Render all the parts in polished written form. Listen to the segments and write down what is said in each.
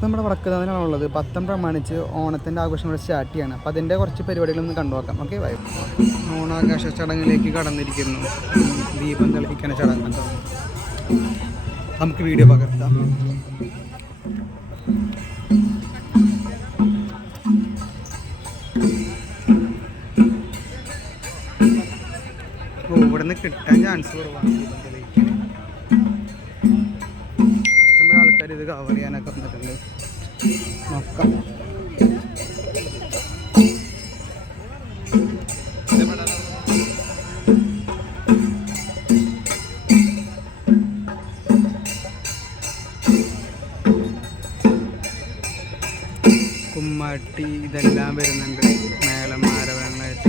ഇപ്പോൾ നമ്മുടെ വടക്കുന്നാഥനാണുള്ളത്. പത്തം പ്രമാണിച്ച് ഓണത്തിൻ്റെ ആഘോഷം ഇവിടെ സ്റ്റാർട്ട് ചെയ്യണം. അപ്പോൾ അതിൻ്റെ കുറച്ച് പരിപാടികളൊന്ന് കണ്ടുനോക്കാം. Okay, by. ഓണാഘോഷ ചടങ്ങിലേക്ക് കടന്നിരിക്കുന്നു. ദീപം തെളിയിക്കുന്ന ചടങ്ങ് നമുക്ക് വീഡിയോ പകർത്താം. ഇവിടെ നിന്ന് കിട്ടാൻ ചാൻസ് കുറവാണ്. ദീപം തെളിയിക്കാൻ ഇഷ്ടംപോലെ ആൾക്കാർ ഇത് കവർ ചെയ്യാനൊക്കെ വന്നിട്ടുണ്ട്. നോക്കാം. കുമ്മാട്ടി ഇതെല്ലാം വരുന്നുണ്ട്. മേളം ആരവങ്ങളായിട്ട്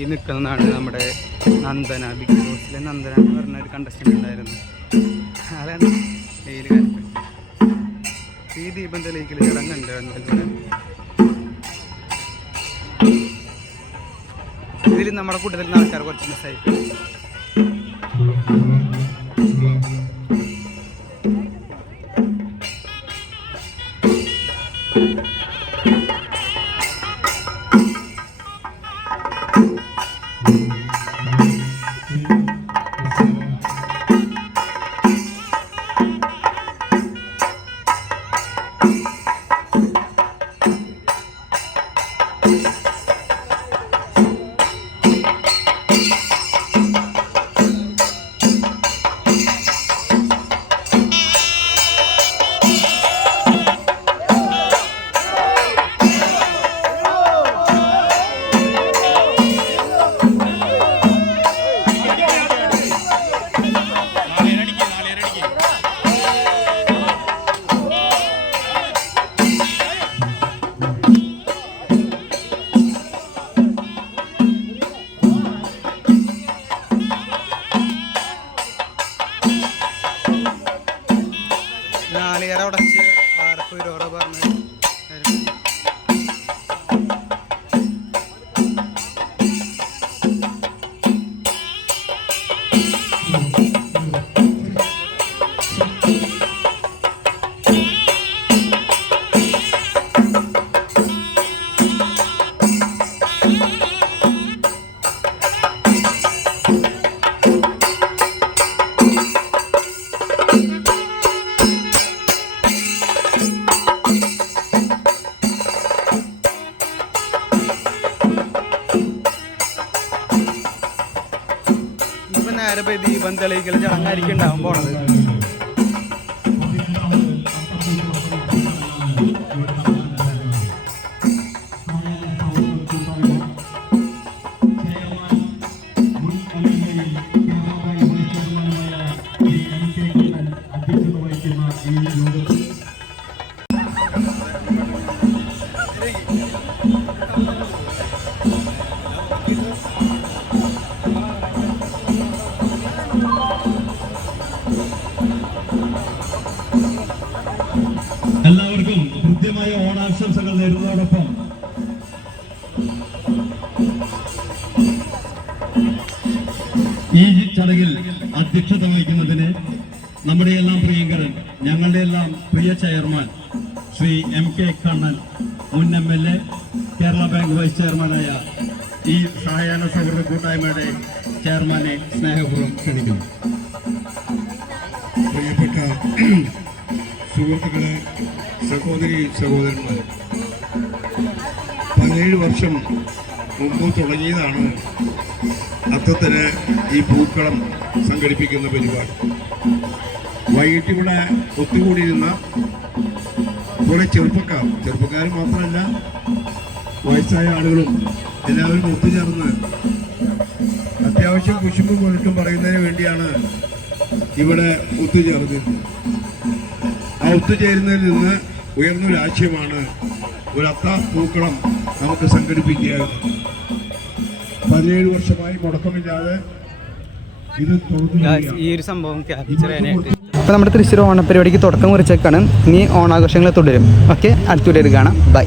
ഈ നിൽക്കുന്നതാണ് നമ്മുടെ നന്ദന. ബിഗ് ബോസിലെ നന്ദന എന്ന് പറഞ്ഞ ഒരു കണ്ടസ്റ്റൻ്റ് ഉണ്ടായിരുന്നു. അതാണ് വെയിൽ കാലത്ത് ഈ ദീപം തെളിയിക്കൽ ചടങ്ങുണ്ട്. ഇതിൽ നമ്മുടെ കൂട്ടത്തിൽ ആൾക്കാർ കുറച്ച് മിസ്സായിട്ട് നാളികേര ഉടച്ച് ആർക്കും ഇരുപത് പറഞ്ഞ് നേരെ പോയി ദീപം തെളിയിക്കൽ ചടങ്ങായിരിക്കും ഉണ്ടാവാൻ പോണത്. എല്ലാവർക്കും കൃത്യമായ ഓണാശംസകൾ നേരുന്നതോടൊപ്പം ഈ ചടങ്ങിൽ അധ്യക്ഷത വഹിക്കുന്നതിന് നമ്മുടെ എല്ലാം പ്രിയങ്കരൻ, ഞങ്ങളുടെ എല്ലാം പ്രിയ ചെയർമാൻ ശ്രീ MK കണ്ണൻ, മുൻ MLA, കേരള ബാങ്ക് വൈസ് ചെയർമാനായ ഈ സഹായന സൗഹൃദ കൂട്ടായ്മയുടെ ചെയർമാനെ സ്നേഹപൂർവ്വം ക്ഷണിക്കുന്നു. പ്രിയപ്പെട്ട സുഹൃത്തുക്കളെ, സഹോദരി സഹോദരന്മാർ, 17 വർഷം മുമ്പ് തുടങ്ങിയതാണ് അത്തത്തിന് ഈ പൂക്കളം സംഘടിപ്പിക്കുന്ന പരിപാടി. വൈകിട്ട് ഇവിടെ ഒത്തുകൂടിയിരുന്ന കുറെ ചെറുപ്പക്കാർ മാത്രമല്ല, വയസ്സായ ആളുകളും എല്ലാവരും ഒത്തുചേർന്ന് അത്യാവശ്യം കുശുമ്പ് കൊണ്ടിട്ടും പറയുന്നതിന് വേണ്ടിയാണ് ഇവിടെ ഒത്തുചേർന്നിരുന്നത്. ആ ഒത്തുചേരുന്നതിൽ നിന്ന് ഉയർന്നൊരാശയമാണ് ഒരു അത്താ പൂക്കളം നമുക്ക് സംഘടിപ്പിക്കുക. 17 വർഷമായി മുടക്കമില്ലാതെ ഇത് തുറന്നു. ഈ ഒരു സംഭവം ക്യാപ്ചർ ചെയ്യാനായിട്ട് അപ്പോൾ നമ്മുടെ തൃശ്ശൂർ ഓണപ്പരിപാടിക്ക് തുടക്കം കുറിച്ചേക്കാണ്. ഇനി ഓണാഘോഷങ്ങൾ തുടരും. ഓക്കെ, അടുത്ത വീഡിയോയിൽ കാണാം. ബൈ.